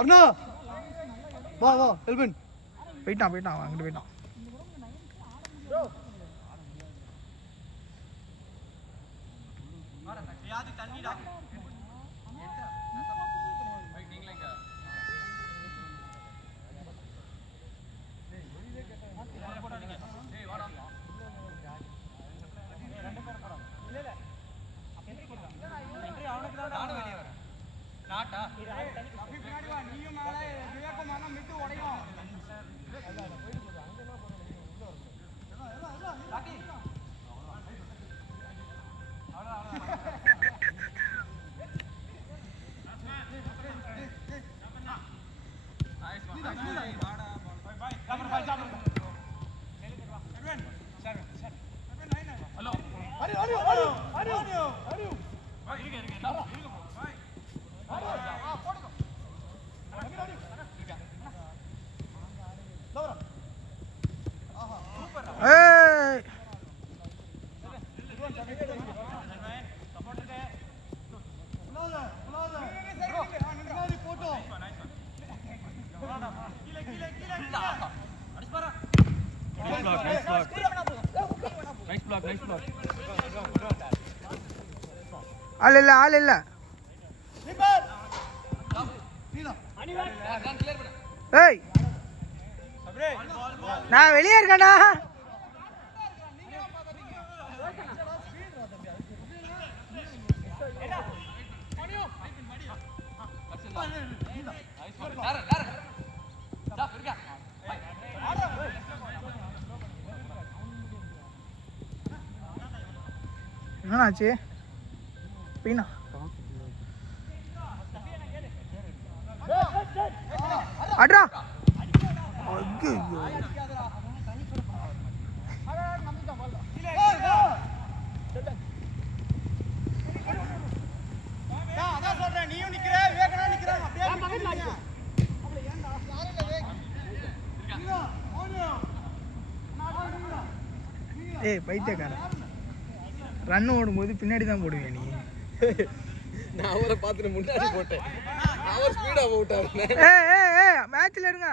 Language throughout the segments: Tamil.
அண்ணா வா வா எல்வின் போயிட்டான் அங்கிட்டு போயிட்டான். ஆள் இல்ல ஏய் நான் வெளியே இருக்கேனா? என்னாச்சு பீனா? அட்ரா ஏய் பைத்தியக்கார, ரன் ஓடும்போது பின்னாடி தான் போடுவியா நீ? நான் அவரை பார்த்துட்டு முன்னாடி போட்டேன், அவர் ஸ்பீடா போட்டாரு. மேட்ச்ல இருங்க.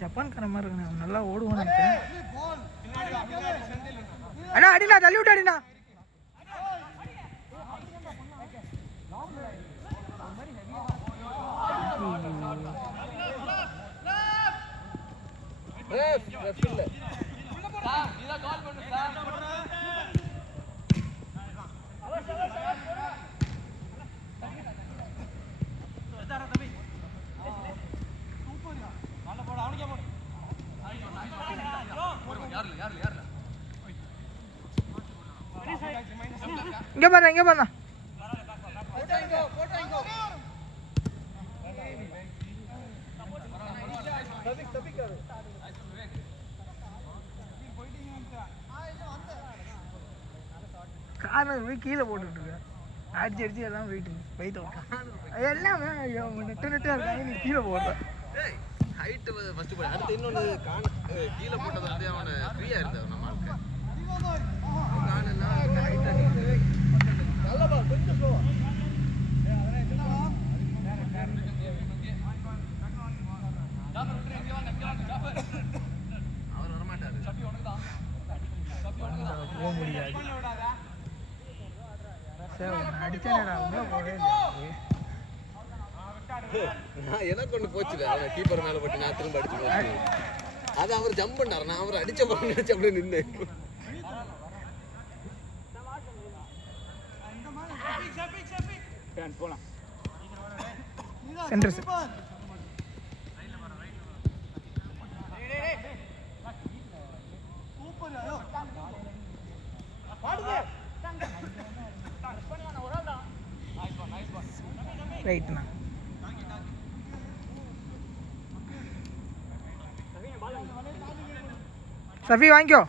ஜப்பான்கார மாதிரி இருக்கு, நல்லா ஓடுவான்னு நினைக்கிறேன். அண்ணா அடிண்ணா, தள்ளி விட்டு அடிண்ணா. இங்க பாருண்ணா. காரணம் போய் கீழே போட்டுட்டு இருக்கேன், அடிச்சு எல்லாம் போயிட்டு எல்லாம் நெட்டு இருக்காங்க, நீ கீழே போடுறேன். ஹைட் ஃபர்ஸ்ட் போய் அடுத்து இன்னொன்னு கீழே போட்டது வந்து அவனை ஃப்ரீயா இருந்தான் நம்ம ஆளுக்கு. நல்ல பால் கொஞ்சம் ஸ்லோவா. அவர் வர மாட்டாரு, போக முடியாது. அடிச்சேன் எனக்கு ஒண்ணு போச்சு, அவன் கீப்பர் மேல போட்டு நான் திரும்ப அடிச்சு அது அவர் ஜம்ப் பண்ணார், நான் அவர் அடிச்ச போறேன்னு நினைச்சு அப்படியே நின்று. போலாம் சென்டர் ரைட்ண்ணா. சஃபி வாங்கிக்கோ.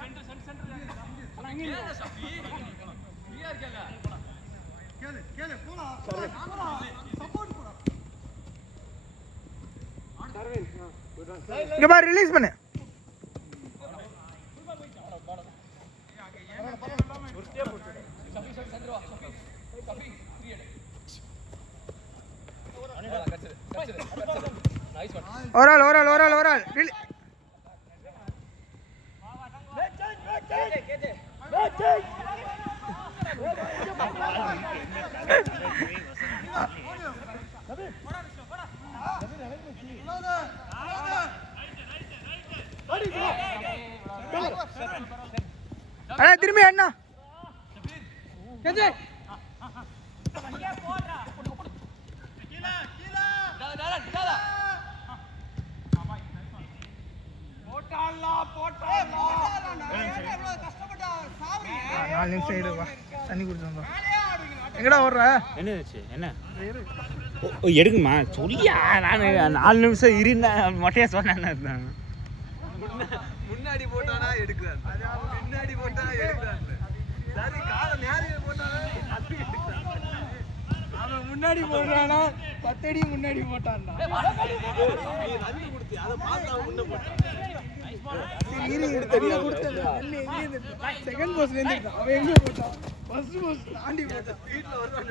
இங்க பாரு, ரிலீஸ் பண்ணு. ஓரால் அண்ணா திரும்பி அண்ணா நாலு நிமிஷம் எடுப்பா, தண்ணி குடிச்சோம். எங்கடா ஓடுற? என்ன எடுக்குமா சொல்லியா? நான் 4 நிமிஷம் இருந்தேன் மொட்டையா சொன்னேன். முன்னாடி போட்டானா எடுக்கிறான், பின்னாடி போட்டா எடுக்கிறான். சரி, காலை நேரம் போட்டானா அவன் முன்னாடி போடுறானா 10 அடி முன்னாடி போட்டான்டா. அதை பார்த்து முன்ன போட்டான். செகண்ட் போஸ்ட்ல இருந்து அவன் எங்க போட்டான்? ஃபர்ஸ்ட் போஸ்ட் தாண்டி போட்டான். வீட்டுல வருவான்.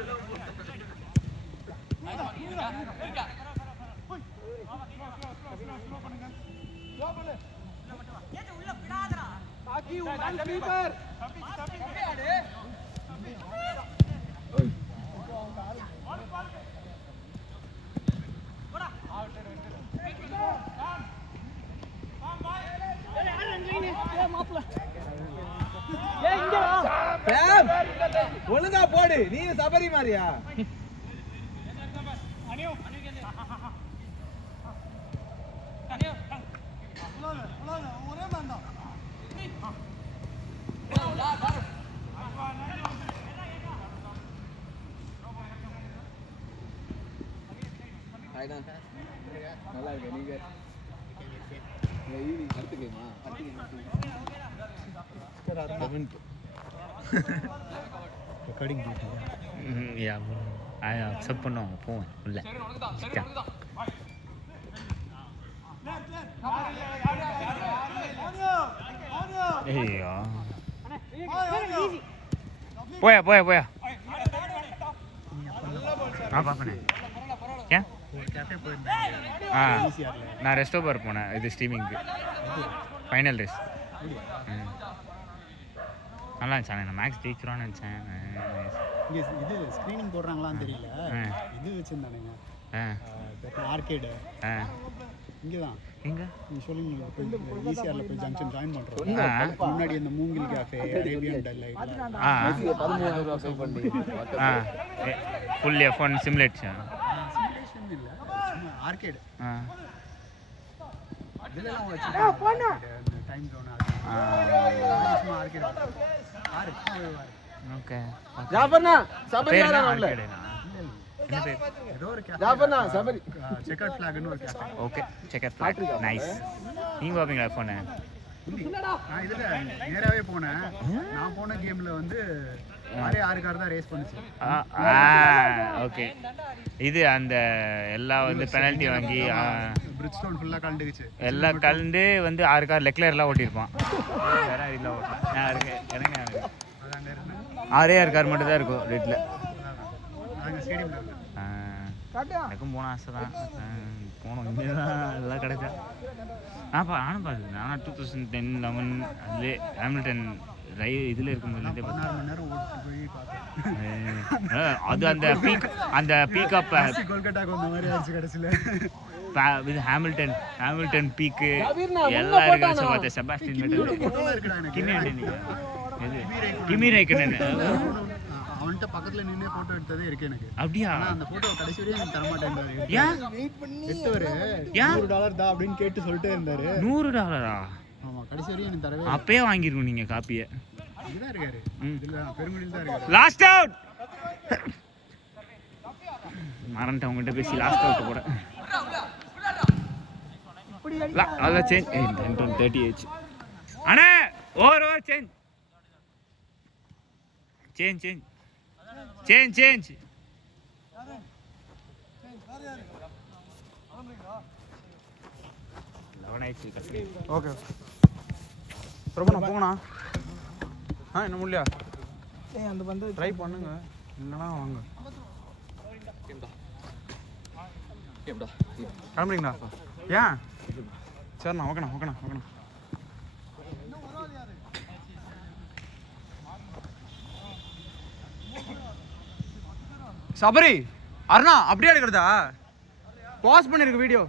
ஒழுங்கா போடு, நீ சபரி மாதிரியா? நல்லா இருக்கு. நீங்க ஈவினிங் கற்றுக்கலாமா? ரெக்கார்டிங் அக்செப்ட் பண்ணுவாங்க, போவேன் உள்ள. ஐயோ போயா பார்ப்பேன். ஏன் நான் ரெஸ்ட் ஓவர் போனேன், இது ஸ்ட்ரீமிங்க்கு ஃபைனல் ரேஸ். நல்லா இருந்துச்சு. நான் மேக்ஸ் ஜெயிச்சிருவான்னு நினச்சேன். இது ஸ்க்ரீனிங் போடுறாங்களான்னு தெரியல. இது வச்சுருந்தானுங்க ஆர்கேடு இங்கே தான். எங்கே நீ சொல்லுங்க, ஈசிஆரில் போய் ஜங்ஷன் ஜாயின் பண்ணுறோம். முன்னாடி இந்த மூங்கில் கேஃபே, அரேபியன் டெல்லைட். 13,000 பண்ணி ஃபுல் F1 சிமுலேஷன் இல்லை, ஆர்கேடு இதெல்லாம் டைம் ஜோன் ஆர்கேடு. ஓகே. ஜாஃபர்னா சபரி யாரா? ஏதோ ஒரு ஜாஃபர்னா சபரி செக்கர்ட் ஃபிளாக்னு ஒரு cafe. Okay, checker flag nice. நீங்கள் பார்ப்பீங்களா ஃபோனு? நான் இதில் நேராகவே போனேன். நான் போன கேமில் வந்து 6 கார் தான் ரேஸ் பண்ணுச்சு. ஓகே. இது அந்த எல்லாம் வந்து பெனல்ட்டி வாங்கி பிரிட்ஜ்ஸ்டோன் ஃபுல்லாக கலந்துக்குச்சு. எல்லாம் கலந்து வந்து 6 கார் லெக்லர்லாம் ஓட்டியிருப்பான். வேற இதில் ஓட்டலாம். நான் இருக்கேன் எனக்கு அது அங்கே இருந்தேன். 6 கார் மட்டும் தான் இருக்கும் வீட்டில். நாங்கள் ஸ்டேடியமில் எனக்கும் போன ஆசை தான், போனோம். இங்கே தான் எல்லாம் கிடைச்சா நானும் பார்த்தேன். நான் 2010, 11 அதுலேயே ஹாமில்டன் இதில் இருக்கும்போது 16 மணி நேரம் ஓட்டு போய் பார்த்தேன். அது அந்த பீக்கப் கொல்கட்டாக்கு வந்த மாதிரி ஆயிடுச்சு கடைசியில். இது ஹாமில்டன் பீக்கு எல்லாம் இருக்கிற பார்த்தேன். செபாஸ்டியன் வெட்டல் போட்டோலாம் இருக்குடா எனக்கு. கிமி கிமி ரைக்கனன் அவன்கிட்ட பக்கத்துல நின்னே போட்டோ எடுத்ததே இருக்கு எனக்கு. அப்படியா? ஆனா அந்த போட்டோ கடைசி வரையும் எனக்கு தர மாட்டேன்றாரு. ஏன் எடுத்தவரு ஏன் $100 தான் அப்படின்னு கேட்டு சொல்லிட்டே இருந்தாரு. $100? ஆமா, கடைசி வரையும் எனக்கு தரவே அப்பயே வாங்கிருக்கணும் நீங்க காப்பியை. இதுதான் இருக்காரு. இதுல பெருங்குடியில் தான் இருக்காரு. லாஸ்ட் அவுட் மறந்துட்டேன் உங்ககிட்ட பேசி. லாஸ்ட் அவுட் கூட அதான் சேஞ்ச் 30 அண்ணே. Over change change change change change okay பிரபுண்ணா போங்கண்ணா. என்ன முடியல அந்த பந்து ட்ரை பண்ணுங்க, இல்லைனா வாங்க. கிளம்புறீங்களா? ஏன்? சரிண்ணா, ஓகேண்ணா ஓகேண்ணா ஓகேண்ணா. சபரி அருணா அப்படியே எடுக்கிறதா? பாஸ் பண்ணிருக்கு வீடியோ.